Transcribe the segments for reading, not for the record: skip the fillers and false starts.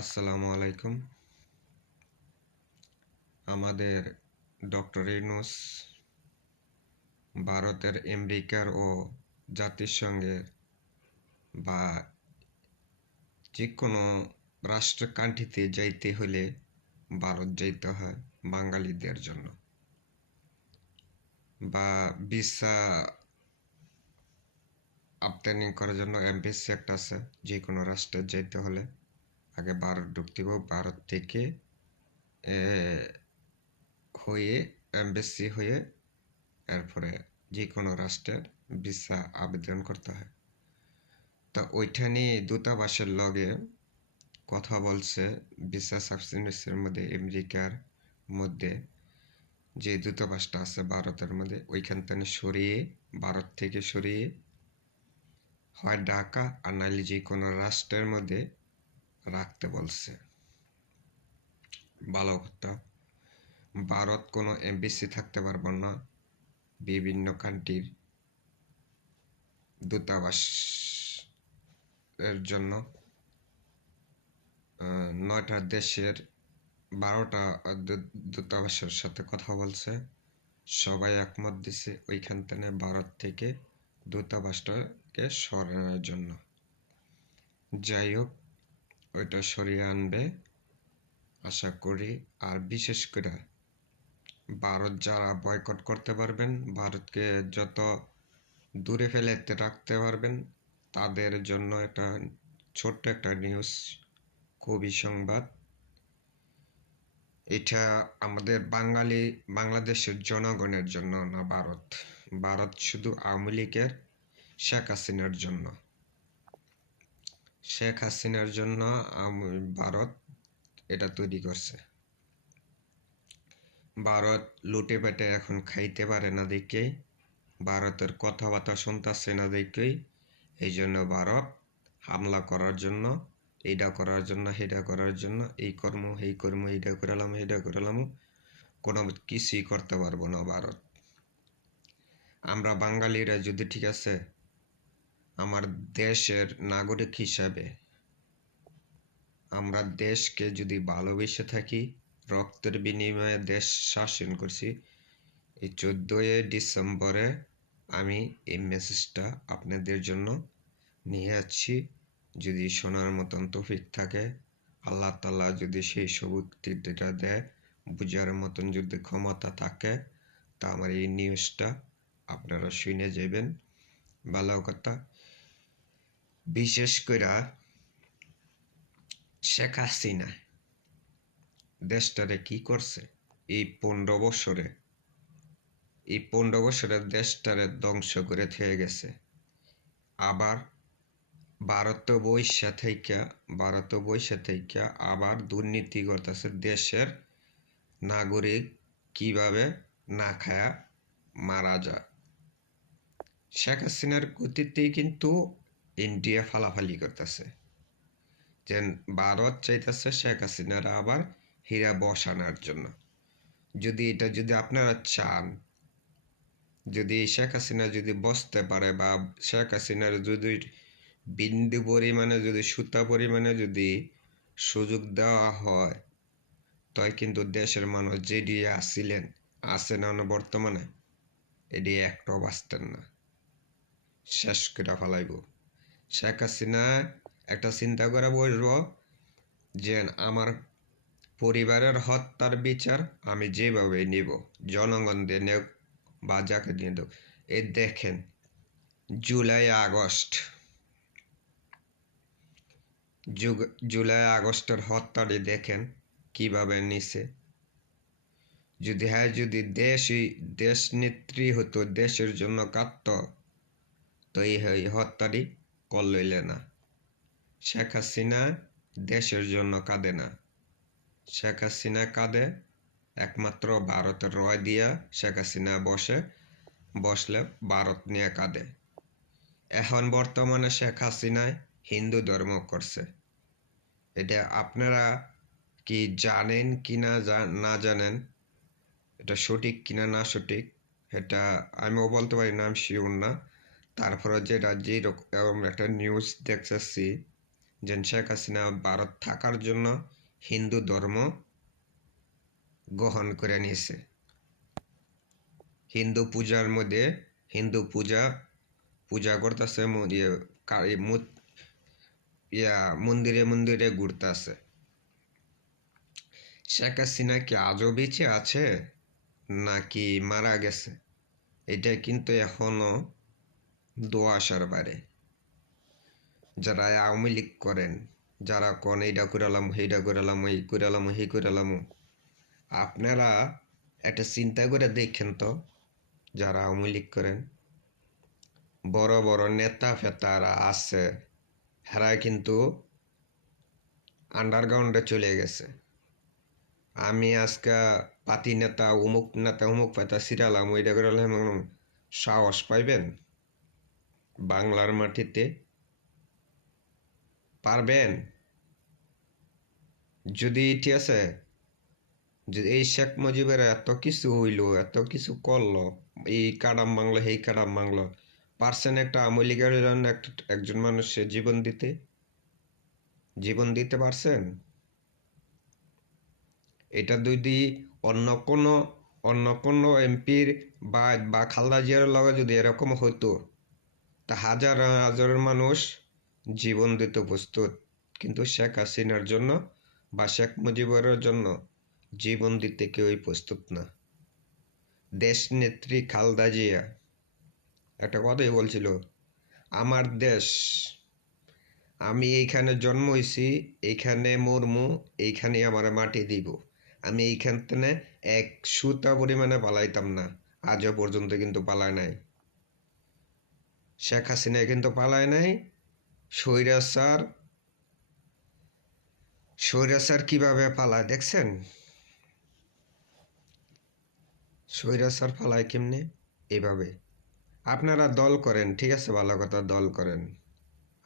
আসসালামু আলাইকুম। আমাদের ডক্টর ইউনূস ভারতের আমেরিকার ও জাতিসংঘের বা যে কোনো রাষ্ট্র কান্ট্রিতে যাইতে হলে ভারত যাইতে হয় বাঙালিদের জন্য, বা ভিসা আমদানি করার জন্য এমবেসি একটা আছে। যে কোনো রাষ্ট্রে যাইতে হলে আগে ভারত ঢুকতে হবে, ভারত থেকে হয়ে এমবেসি হয়ে এরপরে যে কোনো রাষ্ট্রের ভিসা আবেদন করতে হয়। তা ওইখানে দূতাবাসের লগে কথা বলছে ভিসা সাবসিডিসের মধ্যে আমেরিকার মধ্যে যে দূতাবাসটা আছে ভারতের মধ্যে, ওইখান থেকে সরিয়ে, ভারত থেকে সরিয়ে হয় ঢাকা আর নাহলে যে কোনো রাষ্ট্রের মধ্যে রাখতে বলছে। ভালো কথা, ভারত কোনো এমবেসি থাকতে পারব না, বিভিন্ন কান্ট্রির দূতাবাস এর জন্য 9টা দেশের 12টা দূতাবাসের সাথে কথা বলছে, সবাই একমত দিছে ওইখান থেকে ভারত থেকে দূতাবাসটাকে সরানোর জন্য। যাই হোক, ওইটা সরিয়ে আনবে আশা করি। আর বিশেষ করে ভারত যারা বয়কট করতে পারবেন, ভারতকে যত দূরে ফেলে রাখতে পারবেন, তাদের জন্য একটা ছোট্ট একটা নিউজ, খুবই সংবাদ। এটা আমাদের বাংলাদেশের জনগণের জন্য না, ভারত শুধু আওয়ামী লীগের শেখ হাসিনার জন্য। শেখ হাসিনার জন্য ভারত এটা তৈরি করছে। ভারত লুটে পেটে এখন খাইতে পারে না দেখেই, ভারতের কথাবার্তা শুনতেছে না দেখেই, এই জন্য ভারত হামলা করার জন্য, এইটা করার জন্য, সেটা করার জন্য, এই কর্ম সেই কর্ম, এইটা করালাম সেইটা করালাম, কোনো কিছুই করতে পারবো না ভারত। আমরা বাঙালিরা যদি, ঠিক আছে, আমার দেশের নাগরিক হিসাবে আমরা দেশকে যদি ভালোবেসে থাকি, রক্তের বিনিময়ে দেশ শাসন করছি, এই 14ই ডিসেম্বরে আমি এই মেসেজটা আপনাদের জন্য নিয়ে যাচ্ছি। যদি শোনার মতন তৌফিক থাকে, আল্লাহ তাআলা যদি সেই শক্তিটা দেয়, বুঝার মতন যদি ক্ষমতা থাকে, তা আমার এই নিউজটা আপনারা শুনে যাবেন। ভালো কথা, বিশেষ করে শেখ হাসিনা দেশটারে কি করছে এই 15 বছরে, এই 15 বছরে দেশটারে ধ্বংস করে থেকে গেছে। আবার ভারত বৈশা থেকে আবার দুর্নীতি করতেছে, দেশের নাগরিক কিভাবে না খায়া মারা যায়। শেখ হাসিনার গতিতেই কিন্তু ইন্ডিয়া ফালাফালি করতেছে, যে ভারত চাইতেছে শেখ হাসিনার আবার হীরা বসানোর জন্য। যদি আপনারা চান, যদি শেখ হাসিনা যদি বসতে পারে, বা শেখ হাসিনার যদি বিন্দু পরিমাণে, যদি সুতা পরিমাণে যদি সুযোগ দেওয়া হয়, তাই কিন্তু দেশের মানুষ যেটি আছে না বর্তমানে, এটি একটাও বাঁচতেন না, শেষ করে ফেলাইব। শেখ হাসিনা একটা চিন্তা করে বসব যে আমার পরিবারের হত্যার বিচার আমি যেভাবে নিব, জনগণ দিয়ে নেব বা যাকে দিয়ে দেব। এই দেখেন জুলাই আগস্টের হত্যাটি দেখেন কিভাবে নিছে। যদি দেশ নেত্রী হতো, দেশের জন্য কাঁদত, তো এই হত্যাটি করলইলে না। শেখ হাসিনা দেশের জন্য কাঁদে না, শেখ হাসিনা কাঁদে একমাত্র ভারতের রয় দিয়া। শেখ হাসিনা বসলে ভারত নিয়ে কাঁদে। এখন বর্তমানে শেখ হাসিনায় হিন্দু ধর্ম করছে। এটা আপনারা কি জানেন কিনা না জানেন, এটা সঠিক কিনা না সঠিক এটা আমিও বলতে পারি না, আমি শিওর না। তারপরে যেরকম একটা নিউজ দেখতেছি যে শেখ হাসিনা ভারত থাকার জন্য হিন্দু ধর্ম গ্রহণ করে নিয়েছে। হিন্দু পূজার মধ্যে হিন্দু পূজা করতেছে, মন্দিরে মন্দিরে ঘুরতেছে। শেখ হাসিনা কি আজও বেঁচে আছে নাকি মারা গেছে, এটা কিন্তু এখনো দোয়াশার বাইরে। যারা আওয়ামী লীগ করেন, যারা কন এইটা করালাম সেইটা করালাম এই করালাম সেই করালাম, আপনারা একটা চিন্তা করে দেখেন তো, যারা আওয়ামী লীগ করেন, বড় বড় নেতা ফেতারা আছে, হেরা কিন্তু আন্ডারগ্রাউন্ডে চলে গেছে। আমি আজকে পাতি নেতা অমুক নেতা সিরালাম ওইটা করালাম, সাহস পাইবেন বাংলার মাটিতে? পারবেন? যদি ঠিক আছে, যে এই শেখ মুজিবের এত কিছু হইল, এত কিছু করলো, এই কাডাম বাংলো এই কাডাম বাংলো, পারছেন একটা আওয়ামী লীগের জন্য একজন মানুষের জীবন দিতে পারছেন? এটা যদি অন্য কোনো এমপির বা খালেদা জিয়ার লগে যদি এরকম হতো, তা হাজার হাজার মানুষ জীবন দিতে প্রস্তুত। কিন্তু শেখ হাসিনার জন্য বা শেখ মুজিবের জন্য জীবন দিতে কেউই প্রস্তুত না। দেশ নেত্রী খালেদা জিয়া একটা কথাই বলছিল, আমার দেশ, আমি এইখানে জন্ম হয়েছি, এইখানে মরমু, এইখানে আমার মাটি দিব, আমি এইখান থেকে এক সুতা পরিমাণে পালাইতাম না। আজও পর্যন্ত কিন্তু পালায় নাই। শেখ হাসিনা কিন্তু পালায় নাই। স্বৈরাচার কিভাবে পালায় দেখছেন? স্বৈরাচার পালায় কেমনে? এইভাবে। আপনারা দল করেন, ঠিক আছে, ভালো কথা, দল করেন।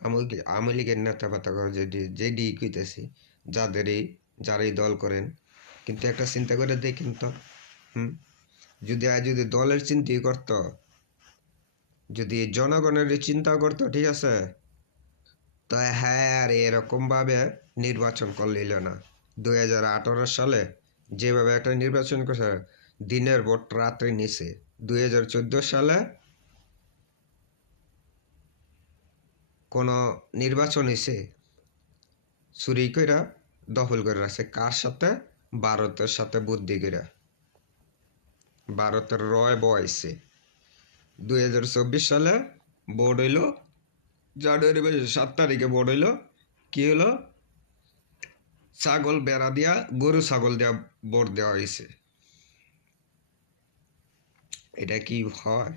আওয়ামী লীগের নেতা পাতা করে যেডি কইতেছি, যারাই দল করেন, কিন্তু একটা চিন্তা করে দেখেন তো, যদি দলের চিন্তাই করত, যদি জনগণের চিন্তা করত, ঠিক আছে, তো হ্যাঁ আর এরকম ভাবে নির্বাচন করলিল না। 2018 সালে যেভাবে একটা নির্বাচন করছে, দিনের ভোট রাত্রে নিছে। 2014 সালে কোন নির্বাচন হয়েছে, চুরি কইরা দখল করে রাখছে। কার সাথে? ভারতের সাথে বুদ্ধি কইরা। ভারতের রয় বয়সে 2024 সালে ভোট হইল, জানুয়ারি 7 তারিখে ভোট হইল। কি হলো? ছাগল বেড়া দিয়া, গরু ছাগল দিয়া ভোট দেওয়া হয়েছে। এটা কি হয়?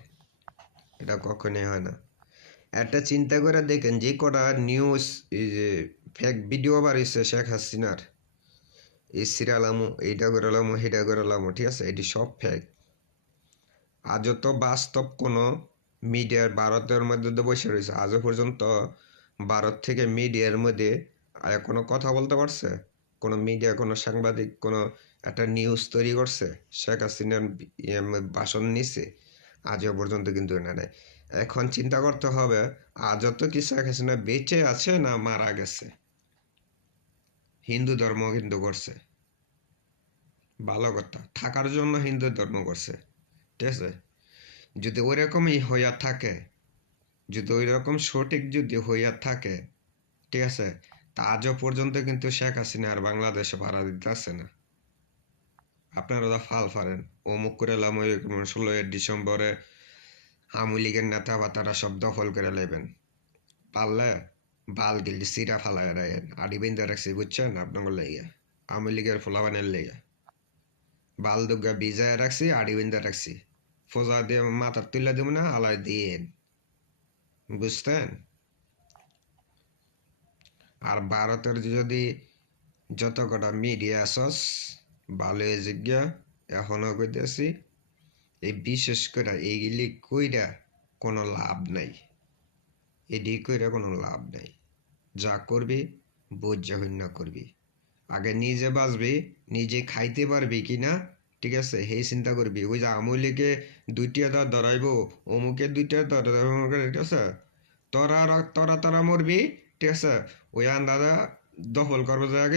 এটা কখনোই হয় না। একটা চিন্তা করে দেখেন, যে কটা নিউজ, এই যে ফেক ভিডিও বাড়িছে শেখ হাসিনার, এই সিরালামো, এইটা করালামো সেইটা করালামো, ঠিক আছে, এটি সব ফেক। আজও তো বাস্তব কোনো মিডিয়ার ভারতের মধ্যে তো বসে রয়েছে, আজও পর্যন্ত ভারত থেকে মিডিয়ার মধ্যে কোনো কথা বলতে পারছে? কোনো মিডিয়া, কোনো সাংবাদিক কোনো একটা নিউজ তৈরি করছে শেখ হাসিনার ভাষণ নিছে? আজও পর্যন্ত কিন্তু না নেই। এখন চিন্তা করতে হবে, আজও তো কি শেখ হাসিনা বেঁচে আছে না মারা গেছে? হিন্দু ধর্ম কিন্তু করছে, ভালো কথা, থাকার জন্য হিন্দু ধর্ম করছে, ঠিক আছে। যদি ওই রকমই হইয়া থাকে, যদি ওই রকম সঠিক যদি হইয়া থাকে, ঠিক আছে, তা আজও পর্যন্ত কিন্তু শেখ হাসিনা আর বাংলাদেশে ভাড়া দিতে আসে না। আপনারা তো ফাল ফারেন, অমুক করে এলাম, ওই 16 ডিসেম্বরে আওয়ামী লীগের নেতা বা তারা সব দখল করে নেবেন। পারলে বাল গিল সিরা ফালায় রাখেন, আড়ি বেঁধে রাখছি, বুঝছেন, আপনার লেগে আওয়ামী লীগের ফোলাবানের লেগে বাল দুর্গা ভিজায় রাখছি, আড়ি বেঁধে রাখছি, ফোজা দিয়ে মাথার তুলে দেব না, আলাই দিন, বুঝতেন? আর ভারতের যদি যত কটা মিডিয়া আসস, ভালো জিজ্ঞা এখনো কইতেছি, এই বিশেষ করে এইগুলি কইরা কোনো লাভ নাই। এডি কইরা কোনো লাভ নাই। যা করবি বুঝা হইন করবি। আগে নিজে বাঁচবি, নিজে খাইতে পারবি কিনা, ঠিক আছে, সেই চিন্তা করবি। ওই যে আমলিকে 2টা ধরাইব, অমুকে 2টা ধরাইব, ঠিক আছে, তোরা মরবি, ঠিক আছে? ওই আন্দাজা দখল করবে জায়গা